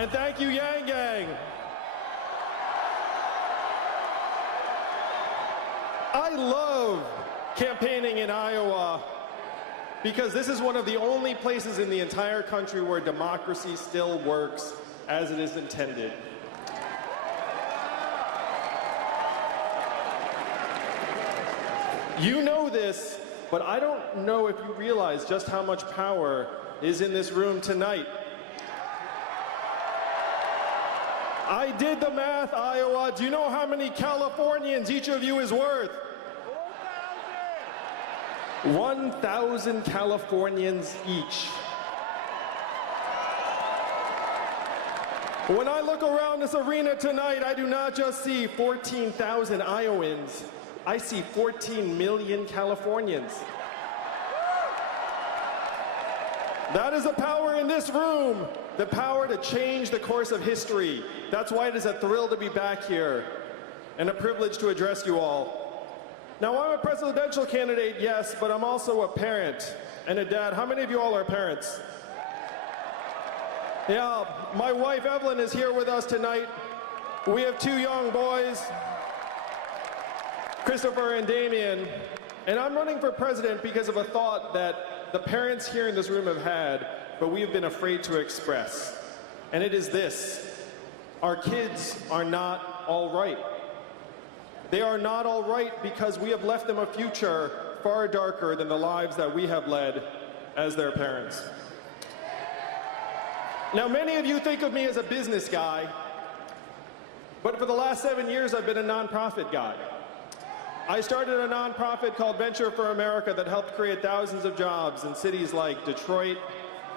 And thank you, Yang Gang. I love campaigning in Iowa because this is one of the only places in the entire country where democracy still works as it is intended. You know this, but I don't know if you realize just how much power is in this room tonight. I did the math, Iowa. Do you know how many Californians each of you is worth? 1,000 Californians each. When I look around this arena tonight, I do not just see 14,000 Iowans. I see 14 million Californians. That is the power in this room, the power to change the course of history. That's why it is a thrill to be back here and a privilege to address you all. Now, I'm a presidential candidate, yes, but I'm also a parent and a dad. How many of you all are parents? Yeah, my wife Evelyn is here with us tonight. We have 2 young boys, Christopher and Damien, and I'm running for president because of a thought that the parents here in this room have had, but we have been afraid to express. And it is this: our kids are not all right. They are not all right because we have left them a future far darker than the lives that we have led as their parents. Now, many of you think of me as a business guy, but for the last 7 years, I've been a nonprofit guy. I started a nonprofit called Venture for America that helped create thousands of jobs in cities like Detroit,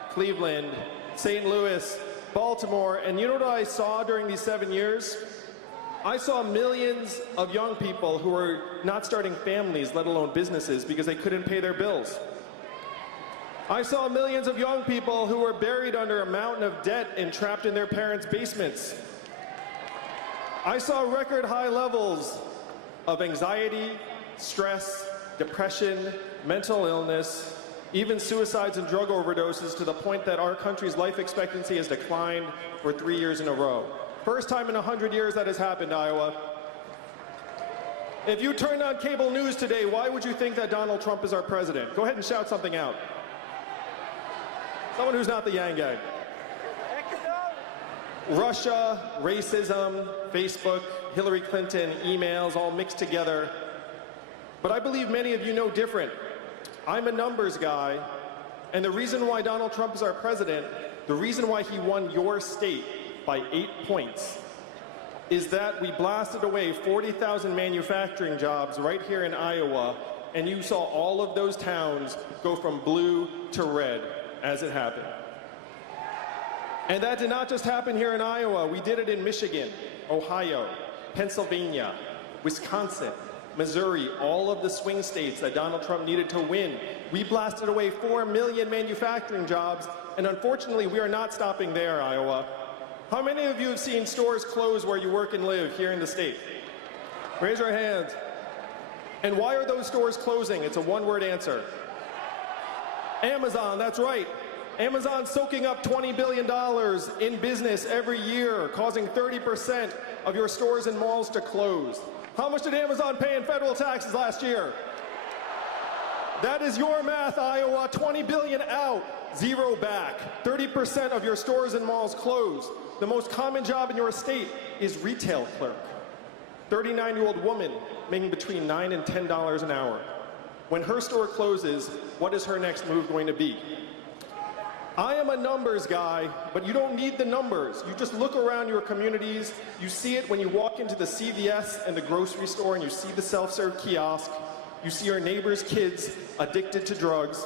Cleveland, St. Louis, Baltimore, and you know what I saw during these 7 years? I saw millions of young people who were not starting families, let alone businesses, because they couldn't pay their bills. I saw millions of young people who were buried under a mountain of debt and trapped in their parents' basements. I saw record high levels of anxiety, stress, depression, mental illness, even suicides and drug overdoses, to the point that our country's life expectancy has declined for 3 years in a row. First time in 100 years that has happened, Iowa. If you turned on cable news today, why would you think that Donald Trump is our president? Go ahead and shout something out. Someone who's not the Yang Gang. Russia, racism, Facebook, Hillary Clinton, emails, all mixed together. But I believe many of you know different. I'm a numbers guy, and the reason why Donald Trump is our president, the reason why he won your state by 8 points, is that we blasted away 40,000 manufacturing jobs right here in Iowa, and you saw all of those towns go from blue to red as it happened. And that did not just happen here in Iowa. We did it in Michigan, Ohio, Pennsylvania, Wisconsin, Missouri, all of the swing states that Donald Trump needed to win. We blasted away 4 million manufacturing jobs, and unfortunately, we are not stopping there, Iowa. How many of you have seen stores close where you work and live here in the state? Raise your hands. And why are those stores closing? It's a one-word answer. Amazon, that's right. Amazon's soaking up $20 billion in business every year, causing 30% of your stores and malls to close. How much did Amazon pay in federal taxes last year? That is your math, Iowa. 20 billion out, 0 back. 30% of your stores and malls closed. The most common job in your state is retail clerk. 39-year-old woman making between $9 and $10 an hour. When her store closes, what is her next move going to be? I am a numbers guy, but you don't need the numbers. You just look around your communities. You see it when you walk into the CVS and the grocery store and you see the self-serve kiosk. You see your neighbor's kids addicted to drugs.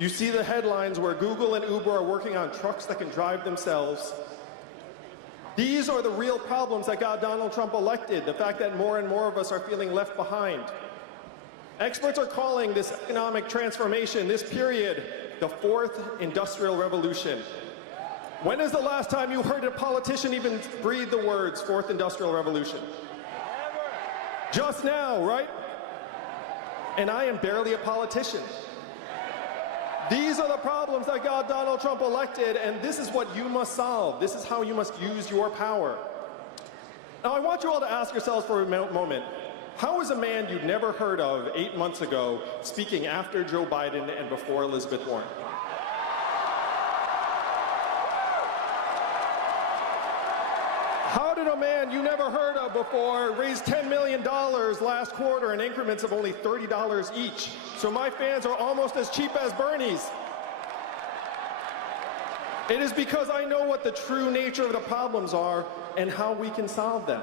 You see the headlines where Google and Uber are working on trucks that can drive themselves. These are the real problems that got Donald Trump elected, the fact that more and more of us are feeling left behind. Experts are calling this economic transformation, this period, the fourth industrial revolution. When is the last time you heard a politician even breathe the words fourth industrial revolution? Never. Just now, right? And I am barely a politician. These are the problems that got Donald Trump elected, and this is what you must solve. This is how you must use your power. Now, I want you all to ask yourselves for a moment, how is a man you'd never heard of 8 months ago speaking after Joe Biden and before Elizabeth Warren? How did a man you never heard of before raise $10 million last quarter in increments of only $30 each? So my fans are almost as cheap as Bernie's. It is because I know what the true nature of the problems are and how we can solve them.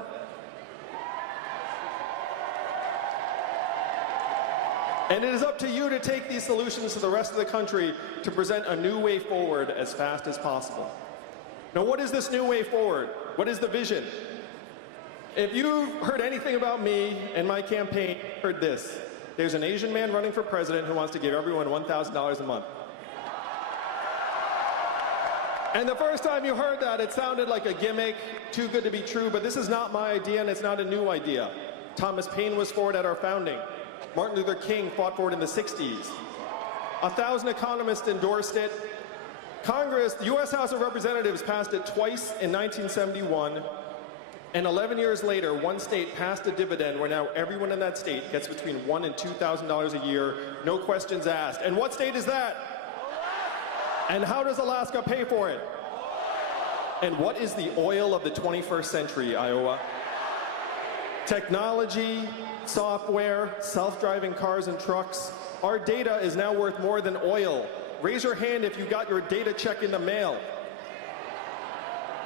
And it is up to you to take these solutions to the rest of the country to present a new way forward as fast as possible. Now, what is this new way forward? What is the vision? If you've heard anything about me and my campaign, heard this. There's an Asian man running for president who wants to give everyone $1,000 a month. And the first time you heard that, it sounded like a gimmick, too good to be true, but this is not my idea and it's not a new idea. Thomas Paine was for it at our founding. Martin Luther King fought for it in the 60s. 1,000 economists endorsed it. Congress, the U.S. House of Representatives passed it twice in 1971, and 11 years later, one state passed a dividend where now everyone in that state gets between $1,000 and $2,000 a year, no questions asked. And what state is that? And how does Alaska pay for it? And what is the oil of the 21st century, Iowa? Technology, software, self-driving cars and trucks. Our data is now worth more than oil. Raise your hand if you got your data check in the mail.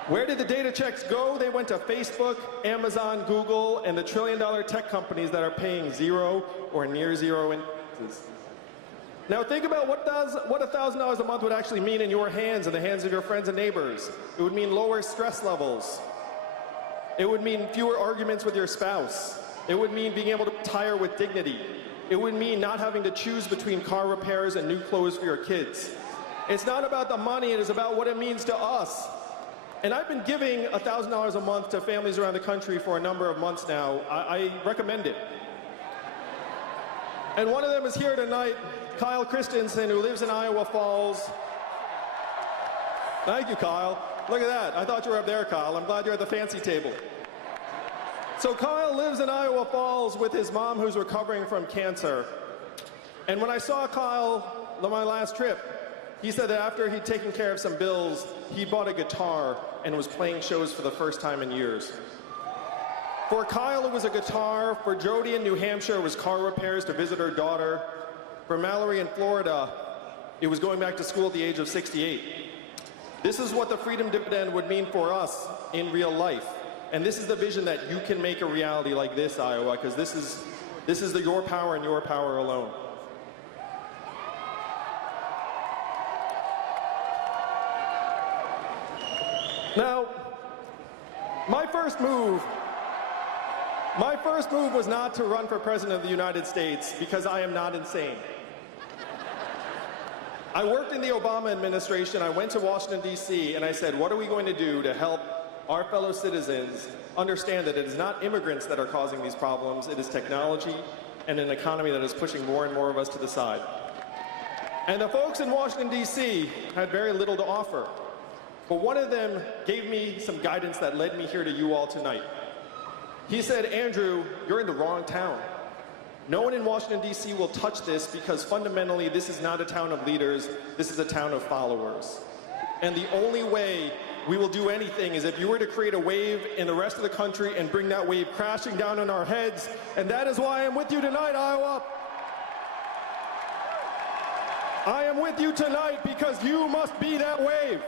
Where did the data checks go? They went to Facebook, Amazon, Google, and the trillion-dollar tech companies that are paying zero or near zero interest. Now think about what $1,000 a month would actually mean in your hands and the hands of your friends and neighbors. It would mean lower stress levels. It would mean fewer arguments with your spouse. It would mean being able to retire with dignity. It would mean not having to choose between car repairs and new clothes for your kids. It's not about the money, it is about what it means to us. And I've been giving $1,000 a month to families around the country for a number of months now. I recommend it. And one of them is here tonight, Kyle Christensen, who lives in Iowa Falls. Thank you, Kyle. Look at that. I thought you were up there, Kyle. I'm glad you're at the fancy table. So Kyle lives in Iowa Falls with his mom who's recovering from cancer. And when I saw Kyle on my last trip, he said that after he'd taken care of some bills, he bought a guitar and was playing shows for the first time in years. For Kyle, it was a guitar. For Jody in New Hampshire, it was car repairs to visit her daughter. For Mallory in Florida, it was going back to school at the age of 68. This is what the Freedom Dividend would mean for us in real life. And this is the vision that you can make a reality like this, Iowa, because this is your power and your power alone. Now, my first move was not to run for president of the United States because I am not insane. I worked in the Obama administration. I went to Washington, D.C., and I said, what are we going to do to help our fellow citizens understand that it is not immigrants that are causing these problems, it is technology and an economy that is pushing more and more of us to the side. And the folks in Washington, D.C. had very little to offer. But one of them gave me some guidance that led me here to you all tonight. He said, Andrew, you're in the wrong town. No one in Washington, D.C. will touch this because fundamentally this is not a town of leaders, this is a town of followers. And the only way we will do anything is if you were to create a wave in the rest of the country and bring that wave crashing down on our heads. And that is why I'm with you tonight, Iowa. I am with you tonight because you must be that wave.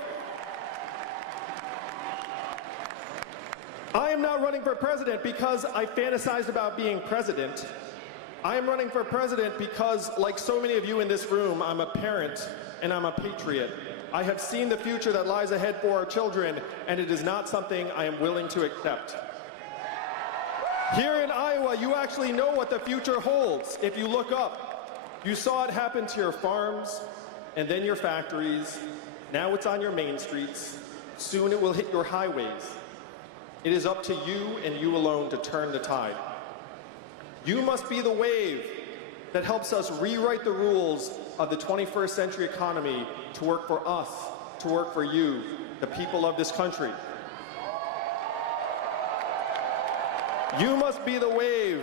I am not running for president because I fantasized about being president. I am running for president because, like so many of you in this room, I'm a parent and I'm a patriot. I have seen the future that lies ahead for our children, and it is not something I am willing to accept. Here in Iowa, you actually know what the future holds. If you look up, you saw it happen to your farms, and then your factories. Now it's on your main streets. Soon it will hit your highways. It is up to you and you alone to turn the tide. You must be the wave that helps us rewrite the rules of the 21st century economy to work for us, to work for you, the people of this country. You must be the wave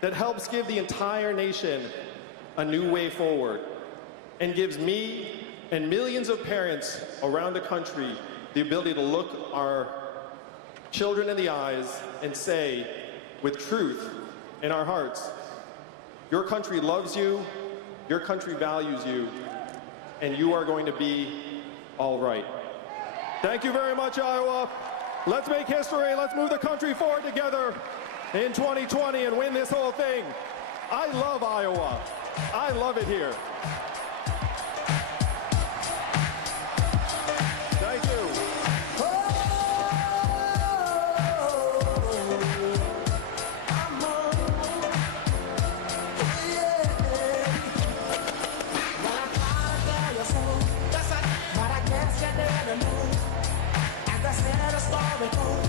that helps give the entire nation a new way forward and gives me and millions of parents around the country the ability to look our children in the eyes and say, with truth in our hearts, your country loves you, your country values you, and you are going to be all right. Thank you very much, Iowa. Let's make history. Let's move the country forward together in 2020 and win this whole thing. I love Iowa. I love it here. Thank you. But I guess you never knew. As I said, a story goes.